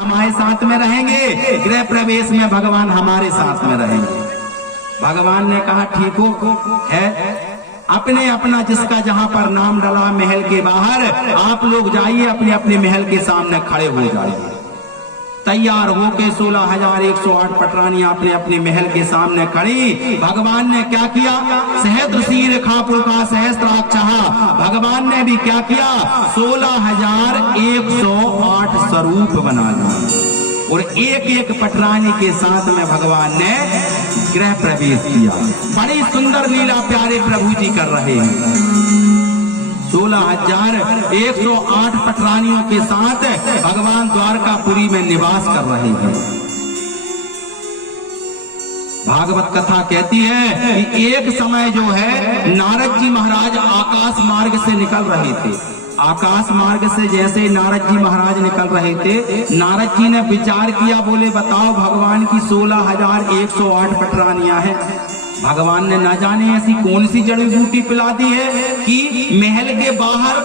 हमारे साथ में रहेंगे, गृह प्रवेश में भगवान हमारे साथ में रहेंगे। भगवान ने कहा ठीक हो है, अपने अपना जिसका जहां पर नाम डला महल के बाहर, आप लोग जाइए अपने अपने महल के सामने खड़े हो जाइए। तैयार होके 16,108 पटरानियां अपने अपने महल के सामने खड़ी। भगवान ने क्या किया? सहस्त्र शीर खापुर का सहस्त्राक्षः। भगवान ने भी क्या किया? 16,108 स्वरूप बना दिया और एक एक पटरानी के साथ में भगवान ने गृह प्रवेश किया। बड़ी सुंदर लीला प्यारे प्रभु जी कर रहे हैं। 16,108 पटरानियों के साथ भगवान द्वारकापुरी में निवास कर रहे हैं। भागवत कथा कहती है कि एक समय जो है नारद जी महाराज आकाश मार्ग से निकल रहे थे। आकाश मार्ग से जैसे नारद जी महाराज निकल रहे थे, नारद जी ने विचार किया, बोले बताओ भगवान की 16,108 पटरानियां हैं। भगवान ने ना जाने ऐसी कौन सी जड़ी बूटी पिला दी है कि महल के बाहर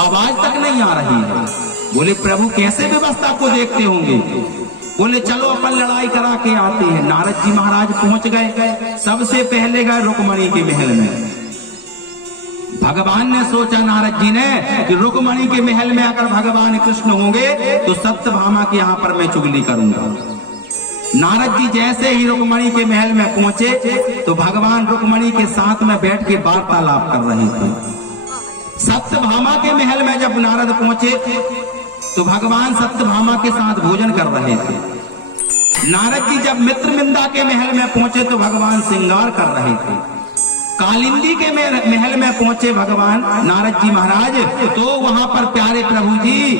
आवाज तक नहीं आ रही है। बोले प्रभु कैसे व्यवस्था को देखते होंगे? बोले चलो अपन लड़ाई करा के आते हैं। नारद जी महाराज पहुंच गए, सबसे पहले गए रुक्मणी के महल में। भगवान ने सोचा नारद जी ने कि रुक्मणी के महल में अगर भगवान कृष्ण होंगे तो सत्यभामा के यहाँ पर मैं चुगली करूंगा। नारद जी जैसे ही रुक्मणी के महल में पहुंचे तो भगवान रुक्मणी के साथ में बैठ के वार्तालाप कर रहे थे। सत्यभामा के महल में जब नारद पहुंचे तो भगवान सत्यभामा के साथ भोजन कर रहे थे। नारद जी जब मित्रमिंदा के महल में पहुंचे तो भगवान श्रृंगार कर रहे थे। कालिंदी के महल में पहुंचे भगवान नारद जी महाराज तो वहां पर प्यारे प्रभु जी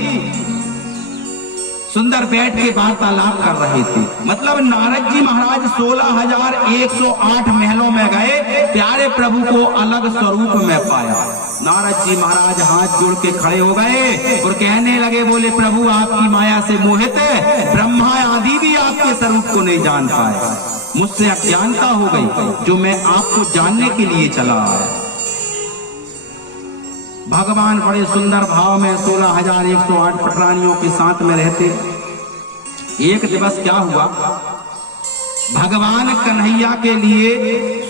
सुंदर बैठ के वार्तालाप कर रहे थे। मतलब नारद जी महाराज 16,108 महलों में गए, प्यारे प्रभु को अलग स्वरूप में पाया। नारद जी महाराज हाथ जोड़ के खड़े हो गए और कहने लगे, बोले प्रभु आपकी माया से मोहित है, ब्रह्मा आदि भी आपके स्वरूप को नहीं जान पाए। मुझसे अज्ञानता हो गई जो मैं आपको जानने के लिए चला आया। भगवान बड़े सुंदर भाव में 16,108 पटरानियों के साथ में रहते। एक दिवस क्या हुआ, भगवान कन्हैया के लिए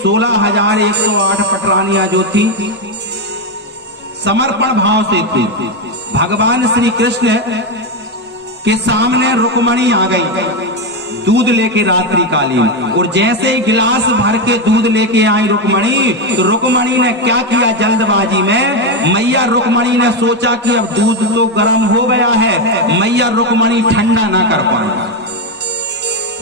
16,108 पटरानियां जो थी समर्पण भाव से थी। भगवान श्री कृष्ण के सामने रुक्मणी आ गई दूध लेके रात्रिकालीन, और जैसे ही गिलास भर के दूध लेके आई रुक्मणी, तो रुक्मणी ने क्या किया जल्दबाजी में, मैया रुक्मणी ने सोचा कि अब दूध तो गर्म हो गया है, मैया रुक्मणी ठंडा ना कर पाए,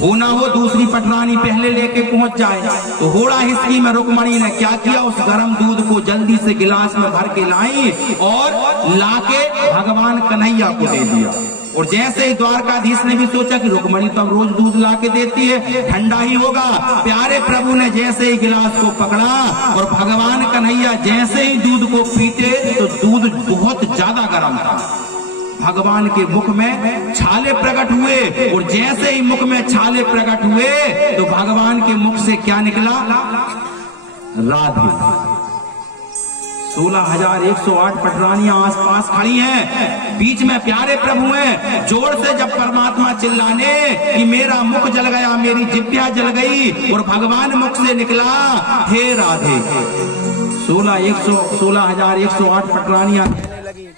होना हो दूसरी पटरानी पहले लेके पहुंच जाए। तो होड़ा हिस्सी में रुक्मणी ने क्या किया, उस गर्म दूध को जल्दी से गिलास में भर के लाई और लाके भगवान कन्हैया को दे दिया। और जैसे ही द्वारकाधीश ने भी सोचा कि रुक्मणी तो अब रोज दूध ला के देती है, ठंडा ही होगा, प्यारे प्रभु ने जैसे ही गिलास को पकड़ा और भगवान कन्हैया जैसे ही दूध को पीते तो दूध बहुत ज्यादा गर्म था। भगवान के मुख में छाले प्रकट हुए और जैसे ही मुख में छाले प्रकट हुए तो भगवान के मुख से क्या निकला, राधे। 16,108 पटरानियां आसपास खड़ी हैं, बीच में प्यारे प्रभु हैं। जोर से जब परमात्मा चिल्लाने कि मेरा मुख जल गया, मेरी जिह्वा जल गई, और भगवान मुख से निकला, हे राधे। 16,108 पटरानियां लगी।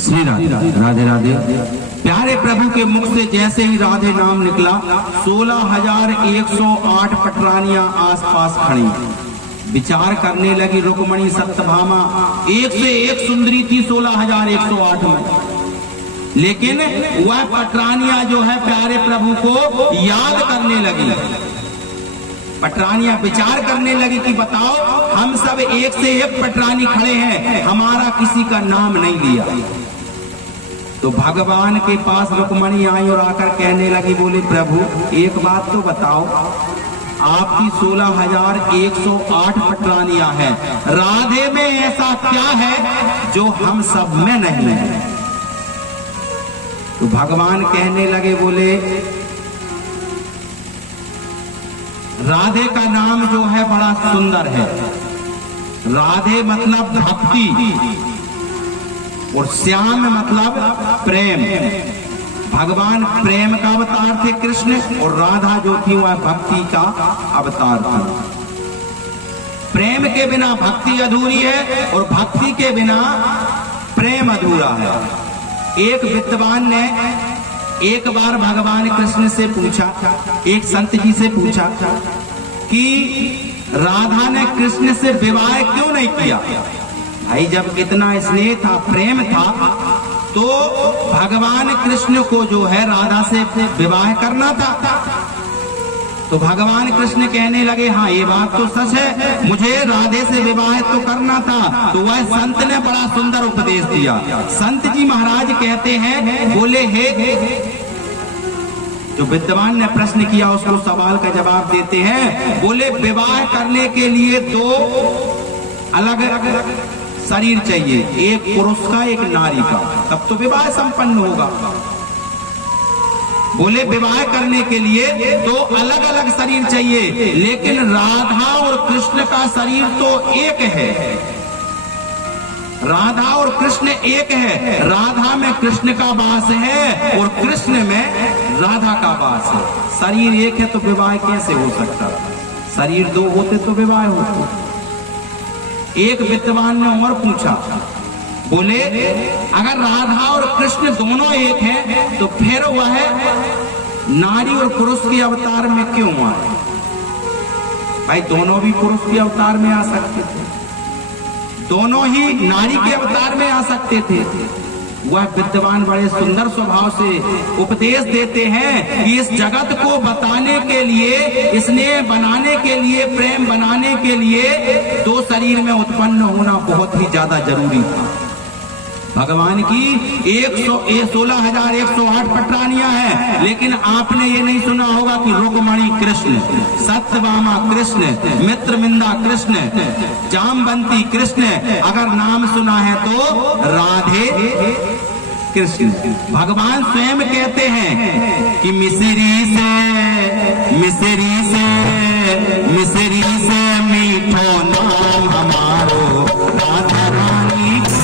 श्री राधे राधे। प्यारे प्रभु के मुख से जैसे ही राधे नाम निकला, 16,108 पटरानियां आसपास खड़ी विचार करने लगी। रुक्मणी सत्यभामा एक से एक सुंदरी थी 16,108 में, लेकिन वह पटरानियां जो है प्यारे प्रभु को याद करने लगी। पटरानियां विचार करने लगी कि बताओ, हम सब एक से एक पटरानी खड़े हैं, हमारा किसी का नाम नहीं लिया। तो भगवान के पास रुक्मणी आई और आकर कहने लगी, बोले प्रभु एक बात तो बताओ, आपकी 16,108 पटरानियां हैं, राधे में ऐसा क्या है जो हम सब में नहीं है? तो भगवान कहने लगे, बोले राधे का नाम जो है बड़ा सुंदर है। राधे मतलब भक्ति और श्याम मतलब प्रेम। भगवान प्रेम का अवतार थे कृष्ण, और राधा जो थी वह भक्ति का अवतार थी। प्रेम के बिना भक्ति अधूरी है और भक्ति के बिना प्रेम अधूरा है। एक विद्वान ने एक बार भगवान कृष्ण से पूछा, एक संत जी से पूछा कि राधा ने कृष्ण से विवाह क्यों नहीं किया? भाई जब इतना स्नेह था, प्रेम था, तो भगवान कृष्ण को जो है राधा से विवाह करना था। तो भगवान कृष्ण कहने लगे, हाँ ये बात तो सच है, मुझे राधे से विवाह तो करना था। तो वह संत ने बड़ा सुंदर उपदेश दिया। संत जी महाराज कहते हैं, बोले हे, जो विद्वान ने प्रश्न किया उसको सवाल का जवाब देते हैं। बोले विवाह करने के लिए दो अलग अलग शरीर चाहिए, एक पुरुष का एक नारी का, तब तो विवाह संपन्न होगा। बोले विवाह करने के लिए दो अलग अलग शरीर चाहिए, लेकिन राधा और कृष्ण का शरीर तो एक है। राधा और कृष्ण एक है। राधा में कृष्ण का वास है और कृष्ण में राधा का वास है। शरीर एक है तो विवाह कैसे हो सकता? शरीर दो होते तो विवाह होता। एक विद्वान ने और पूछा, बोले अगर राधा और कृष्ण दोनों एक हैं तो फिर वह नारी और पुरुष के अवतार में क्यों आए? भाई दोनों भी पुरुष के अवतार में आ सकते थे, दोनों ही नारी के अवतार में आ सकते थे। वह विद्वान बड़े सुंदर स्वभाव से उपदेश देते हैं कि इस जगत को बताने के लिए, स्नेह बनाने के लिए, प्रेम बनाने के लिए दो शरीर में उत्पन्न होना बहुत ही ज्यादा जरूरी था। भगवान की 16,108 पटरानियां हैं, लेकिन आपने ये नहीं सुना होगा कि रुक्मणी कृष्ण, सत्यभामा कृष्ण, मित्रविंदा कृष्ण, जामवंती कृष्ण। अगर नाम सुना है तो राधे कृष्ण। भगवान स्वयं कहते हैं कि मिसरी से मीठो नाम हमारो राधा रानी को।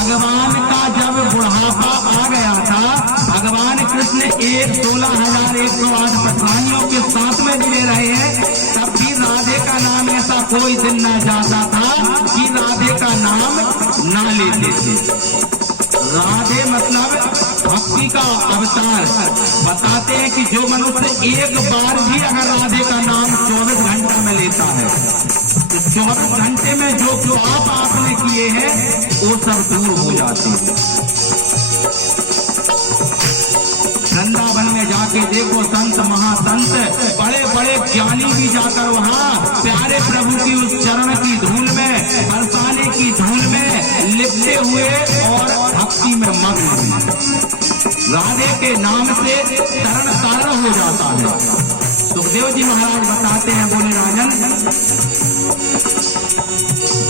भगवान का जब बुढ़ापा आ गया था, भगवान कृष्ण 16,108 पटरानियों के साथ में मिले रहे हैं, तब भी राधे का नाम ऐसा कोई दिन न जाता था कि राधे का नाम ना लेते थे। राधे मतलब भक्ति का अवतार। बताते हैं कि जो मनुष्य एक बार भी अगर राधे का नाम 24 घंटा में लेता है तो 24 घंटे में जो पाप आपने किए हैं वो सब दूर हो जाते हैं। में जाके देखो संत महासंत बड़े बड़े ज्ञानी भी जाकर वहाँ प्यारे प्रभु की उस चरण की धूल में, बरसाने की धूल में लिपटे हुए और भक्ति में मग्न। राधे के नाम से तरण तारण हो जाता है। सुखदेव जी महाराज बताते हैं, बोले राजन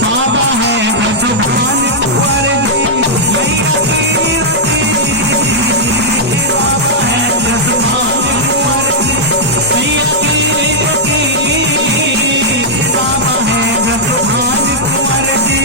बाबा है भगवान कुंवर जी, बाबा है भगवान कुंवर जी, बाबा है भगवान कुंवर जी,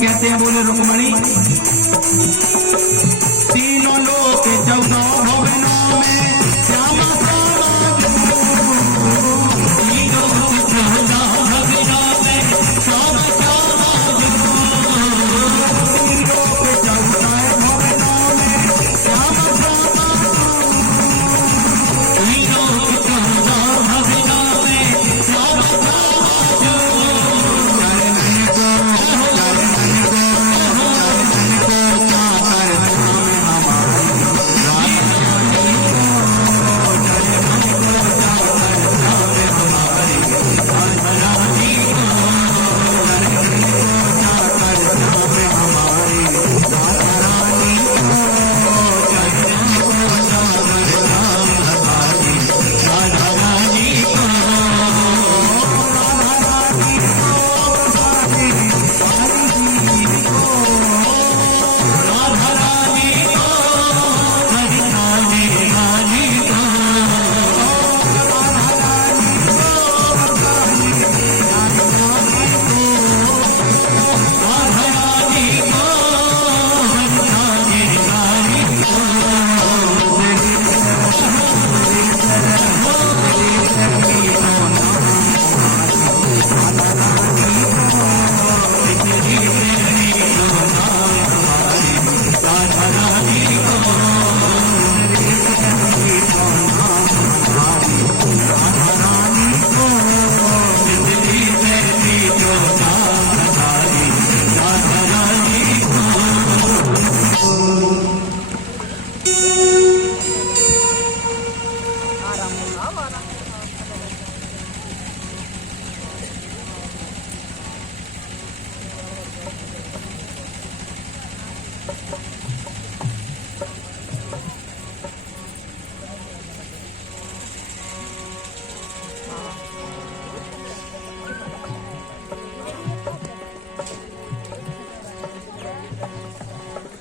कहते हैं, बोले रुक्मणी